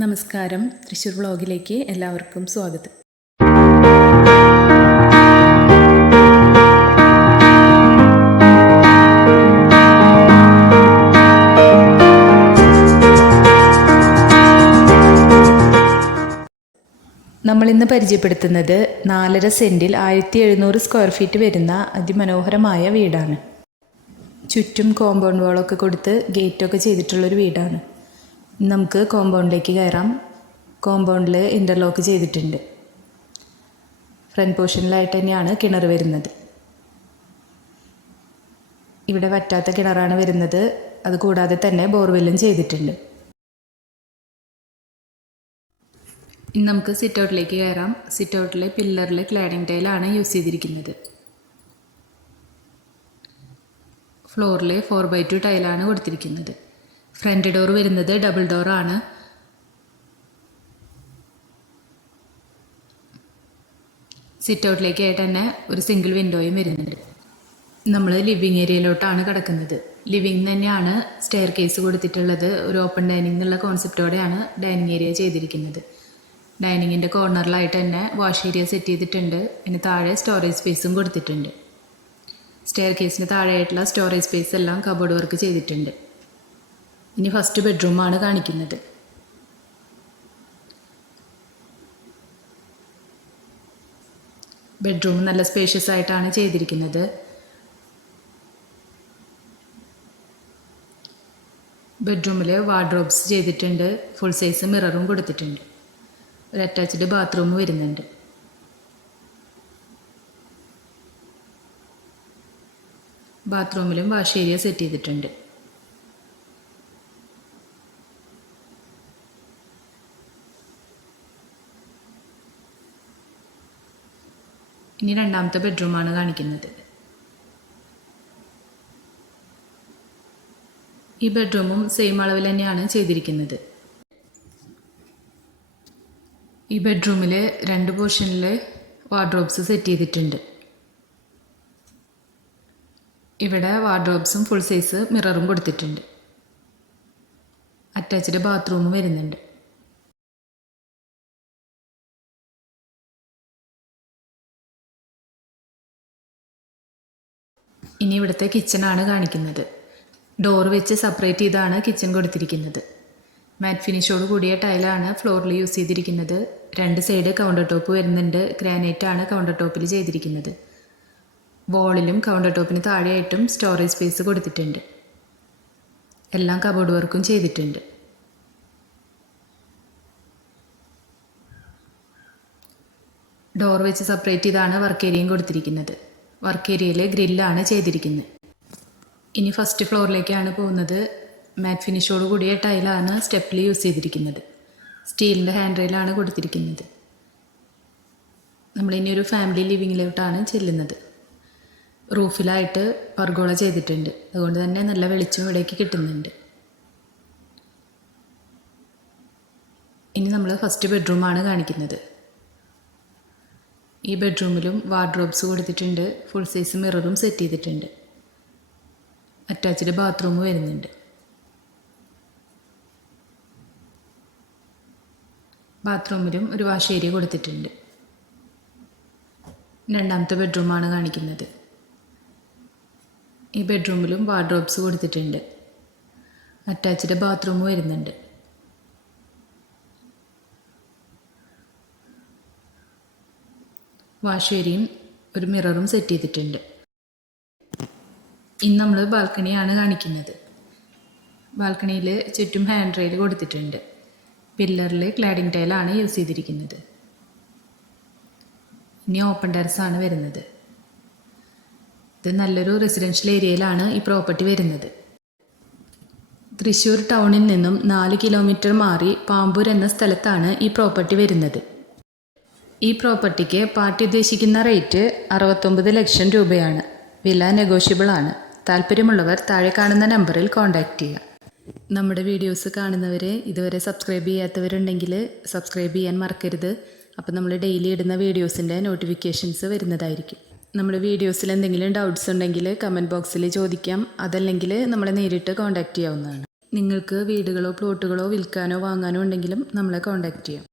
നമസ്കാരം. തൃശ്ശൂർ വ്ളോഗിലേക്ക് എല്ലാവർക്കും സ്വാഗതം. നമ്മളിന്ന് പരിചയപ്പെടുത്തുന്നത് നാലര സെന്റിൽ ആയിരത്തി എഴുന്നൂറ് സ്ക്വയർ ഫീറ്റ് വരുന്ന അതിമനോഹരമായ വീടാണ്. ചുറ്റും കോമ്പൗണ്ട് വാളൊക്കെ കൊടുത്ത് ഗേറ്റൊക്കെ ചെയ്തിട്ടുള്ളൊരു വീടാണ്. നമുക്ക് കോമ്പൗണ്ടിലേക്ക് കയറാം. കോമ്പൗണ്ടിൽ ഇന്റർലോക്ക് ചെയ്തിട്ടുണ്ട്. ഫ്രണ്ട് പോർഷനിലായിട്ട് തന്നെയാണ് കിണർ വരുന്നത്. ഇവിടെ വറ്റാത്ത കിണറാണ് വരുന്നത്. അതുകൂടാതെ തന്നെ ബോർവെല്ലും ചെയ്തിട്ടുണ്ട്. ഇനി നമുക്ക് സിറ്റ് ഔട്ടിലേക്ക് കയറാം. സിറ്റ് ഔട്ടിലെ പില്ലറിൽ ക്ലാഡിംഗ് ടൈലാണ് യൂസ് ചെയ്തിരിക്കുന്നത്. ഫ്ലോറിൽ ഫോർ ബൈ ടു ടൈലാണ് കൊടുത്തിരിക്കുന്നത്. ഫ്രണ്ട് ഡോർ വരുന്നത് ഡബിൾ ഡോറാണ് സിറ്റ് ഔട്ടിലേക്ക് ആയിട്ട് തന്നെ ഒരു സിംഗിൾ വിൻഡോയും വരുന്നുണ്ട്. നമ്മൾ ലിവിങ് ഏരിയയിലോട്ടാണ് കിടക്കുന്നത്. ലിവിങ് തന്നെയാണ് സ്റ്റെയർ കേസ് കൊടുത്തിട്ടുള്ളത്. ഒരു ഓപ്പൺ ഡൈനിങ് എന്നുള്ള കോൺസെപ്റ്റോടെയാണ് ഡൈനിങ് ഏരിയ ചെയ്തിരിക്കുന്നത്. ഡൈനിങ്ങിന്റെ കോർണറിലായിട്ട് തന്നെ വാഷ് ഏരിയ സെറ്റ് ചെയ്തിട്ടുണ്ട്. അതിന് താഴെ സ്റ്റോറേജ് സ്പേസും കൊടുത്തിട്ടുണ്ട്. സ്റ്റെയർ കേസിന് താഴെയായിട്ടുള്ള സ്റ്റോറേജ് സ്പേസ് എല്ലാം കബോർഡ് വർക്ക് ചെയ്തിട്ടുണ്ട്. ഇനി ഫസ്റ്റ് ബെഡ്റൂമാണ് കാണിക്കുന്നത്. ബെഡ്റൂം നല്ല സ്പേഷ്യസ് ആയിട്ടാണ് ചെയ്തിരിക്കുന്നത്. ബെഡ്റൂമിൽ വാർഡ്രോബ്സ് ചെയ്തിട്ടുണ്ട്. ഫുൾ സൈസ് മിററും കൊടുത്തിട്ടുണ്ട്. ഒരു അറ്റാച്ച്ഡ് ബാത്റൂം വരുന്നുണ്ട്. ബാത്റൂമിലും വാഷ് ഏരിയ സെറ്റ് ചെയ്തിട്ടുണ്ട്. ഇനി രണ്ടാമത്തെ ബെഡ്റൂമാണ് കാണിക്കുന്നത്. ഈ ബെഡ്റൂമും സെയിം അളവിൽ തന്നെയാണ് ചെയ്തിരിക്കുന്നത്. ഈ ബെഡ്റൂമിൽ രണ്ട് പോർഷനിൽ വാർഡ്രോബ്സ് സെറ്റ് ചെയ്തിട്ടുണ്ട്. ഇവിടെ വാർഡ്രോബ്സും ഫുൾ സൈസ് മിററും കൊടുത്തിട്ടുണ്ട്. അറ്റാച്ച്ഡ് ബാത്റൂമും വരുന്നുണ്ട്. ഇനി ഇവിടുത്തെ കിച്ചണാണ് കാണിക്കുന്നത്. ഡോർ വെച്ച് സെപ്പറേറ്റ് ചെയ്താണ് കിച്ചൺ കൊടുത്തിരിക്കുന്നത്. മാറ്റ് ഫിനിഷോട് കൂടിയ ടൈലാണ് ഫ്ലോറിൽ യൂസ് ചെയ്തിരിക്കുന്നത്. രണ്ട് സൈഡ് കൗണ്ടർ ടോപ്പ് വരുന്നുണ്ട്. ഗ്രാനൈറ്റ് ആണ് കൗണ്ടർ ടോപ്പിൽ ചെയ്തിരിക്കുന്നത്. വോളിലും കൗണ്ടർ ടോപ്പിന് താഴെയായിട്ടും സ്റ്റോറേജ് സ്പേസ് കൊടുത്തിട്ടുണ്ട്. എല്ലാം കബോർഡ് വർക്കും ചെയ്തിട്ടുണ്ട്. ഡോർ വെച്ച് സെപ്പറേറ്റ് ചെയ്താണ് വർക്ക് ഏരിയയും കൊടുത്തിരിക്കുന്നത്. വർക്ക് ഏരിയയിൽ ഗ്രില്ലാണ് ചെയ്തിരിക്കുന്നത് ഇനി ഫസ്റ്റ് ഫ്ലോറിലേക്കാണ് പോകുന്നത്. മാറ്റ് ഫിനിഷോട് കൂടിയ ടൈലാണ് സ്റ്റെപ്പിൽ യൂസ് ചെയ്തിരിക്കുന്നത്. സ്റ്റീലിന്റെ ഹാൻഡ് റെയിലാണ് കൊടുത്തിരിക്കുന്നത്. നമ്മളിനി ഒരു ഫാമിലി ലിവിങ്ങിലോട്ടാണ് ചെല്ലുന്നത്. റൂഫിലായിട്ട് പർഗോള ചെയ്തിട്ടുണ്ട്. അതുകൊണ്ട് തന്നെ നല്ല വെളിച്ചം ഇവിടേക്ക് കിട്ടുന്നുണ്ട്. ഇനി നമ്മൾ ഫസ്റ്റ് ബെഡ്റൂമാണ് കാണിക്കുന്നത്. ഈ ബെഡ്റൂമിലും വാർഡ്രോബ്സ് കൊടുത്തിട്ടുണ്ട്. ഫുൾ സൈസ് മിററും സെറ്റ് ചെയ്തിട്ടുണ്ട്. അറ്റാച്ച്ഡ് ബാത്റൂം വരുന്നുണ്ട്. ബാത്റൂമിലും ഒരു വാഷ് ഏരിയ കൊടുത്തിട്ടുണ്ട്. രണ്ടാമത്തെ ബെഡ്റൂമാണ് കാണിക്കുന്നത്. ഈ ബെഡ്റൂമിലും വാർഡ്രോബ്സ് കൊടുത്തിട്ടുണ്ട്. അറ്റാച്ച്ഡ് ബാത്റൂം വരുന്നുണ്ട്. വാഷ് ഏരിയയും ഒരു മിററും സെറ്റ് ചെയ്തിട്ടുണ്ട്. ഇന്ന് നമ്മൾ ബാൽക്കണിയാണ് കാണിക്കുന്നത്. ബാൽക്കണിയിൽ ചുറ്റും ഹാൻഡ് റെയിൽ കൊടുത്തിട്ടുണ്ട്. പില്ലറിൽ ക്ലാഡിംഗ് ടൈലാണ് യൂസ് ചെയ്തിരിക്കുന്നത്. ഇനി ഓപ്പൺ ടെറസാണ് വരുന്നത്. ഇത് നല്ലൊരു റെസിഡൻഷ്യൽ ഏരിയയിലാണ് ഈ പ്രോപ്പർട്ടി വരുന്നത്. തൃശ്ശൂർ ടൗണിൽ നിന്നും നാല് കിലോമീറ്റർ മാറി പാമ്പൂർ എന്ന സ്ഥലത്താണ് ഈ പ്രോപ്പർട്ടി വരുന്നത്. ഈ പ്രോപ്പർട്ടിക്ക് പാർട്ടി ഉദ്ദേശിക്കുന്ന റേറ്റ് അറുപത്തൊമ്പത് ലക്ഷം രൂപയാണ്. വില നെഗോഷ്യബിൾ ആണ്. താല്പര്യമുള്ളവർ താഴെ കാണുന്ന നമ്പറിൽ കോൺടാക്റ്റ് ചെയ്യുക. നമ്മുടെ വീഡിയോസ് കാണുന്നവരെ ഇതുവരെ സബ്സ്ക്രൈബ് ചെയ്യാത്തവരുണ്ടെങ്കിൽ സബ്സ്ക്രൈബ് ചെയ്യാൻ മറക്കരുത്. അപ്പോൾ നമ്മൾ ഡെയിലി ഇടുന്ന വീഡിയോസിന്റെ നോട്ടിഫിക്കേഷൻസ് വരുന്നതായിരിക്കും. നമ്മുടെ വീഡിയോസിൽ എന്തെങ്കിലും ഡൗട്ട്സ് ഉണ്ടെങ്കിൽ കമന്റ് ബോക്സിൽ ചോദിക്കാം. അതല്ലെങ്കിൽ നമ്മളെ നേരിട്ട് കോൺടാക്റ്റ് ചെയ്യാവുന്നതാണ്. നിങ്ങൾക്ക് വീടുകളോ പ്ലോട്ടുകളോ വിൽക്കാനോ വാങ്ങാനോ ഉണ്ടെങ്കിലും നമ്മളെ കോൺടാക്റ്റ് ചെയ്യാം.